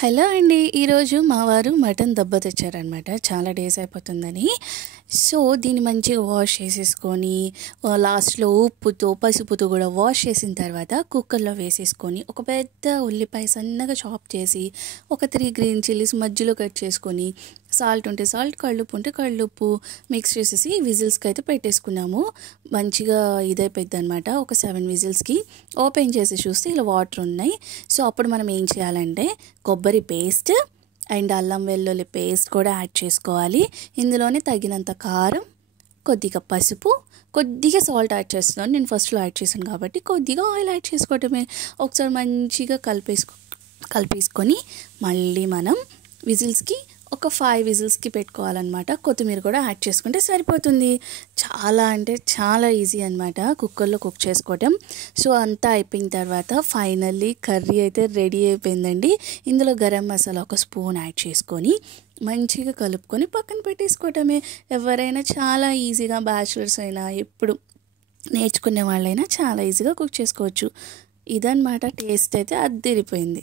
Hello అండి. ఈరోజు మా వారు మటన్ దెబ్బ తెచ్చారనమాట. చాలా డేస్ అయిపోతుందని. సో, దీన్ని మంచిగా వాష్ చేసేసుకొని లాస్ట్‌లో ఉప్పుతో, పసుపుతో కూడా వాష్ చేసిన తర్వాత కుక్కర్‌లో వేసేసుకొని, ఒక పెద్ద ఉల్లిపాయ సన్నగా చాప్ చేసి, ఒక 3 గ్రీన్ చిల్లీస్ మధ్యలో కట్ చేసుకొని, సాల్ట్ ఉంటే సాల్ట్, కల్లుప్పు ఉంటే కల్లుప్పు మిక్స్ చేసేసి విజిల్స్‌కి అయితే పెట్టేసుకున్నాము. మంచిగా ఇదైపోయిద్దనమాట. ఒక 7 విజిల్స్‌కి ఓపెన్ చేసి చూస్తే ఇలా వాటర్ ఉన్నాయి. సో, అప్పుడు మనం ఏం చేయాలంటే కొబ్బరి పేస్ట్ అండ్ అల్లం వెల్లుల్లి పేస్ట్ కూడా యాడ్ చేసుకోవాలి. ఇందులోనే తగినంత కారం, కొద్దిగా పసుపు, కొద్దిగా సాల్ట్ యాడ్ చేస్తున్నాను. నేను ఫస్ట్‌లో యాడ్ చేశాను కాబట్టి కొద్దిగా ఆయిల్ యాడ్ చేసుకోవటమే. ఒకసారి మంచిగా కలిపేసుకొని మళ్ళీ మనం విజిల్స్‌కి ఒక 5 విజిల్స్‌కి పెట్టుకోవాలన్నమాట. కొత్తిమీర కూడా యాడ్ చేసుకుంటే సరిపోతుంది. చాలా అంటే చాలా ఈజీ అనమాట కుక్కర్‌లో కుక్ చేసుకోవటం. సో, అంతా అయిపోయిన తర్వాత ఫైనల్లీ కర్రీ అయితే రెడీ అయిపోయిందండి. ఇందులో గరం మసాలా ఒక స్పూన్ యాడ్ చేసుకొని మంచిగా కలుపుకొని పక్కన పెట్టేసుకోవటమే. ఎవరైనా చాలా ఈజీగా బ్యాచిలర్స్ అయినా ఎప్పుడు నేర్చుకునే వాళ్ళైనా చాలా ఈజీగా కుక్ చేసుకోవచ్చు. ఇదన్నమాట. టేస్ట్ అయితే అద్దిరిపోయింది.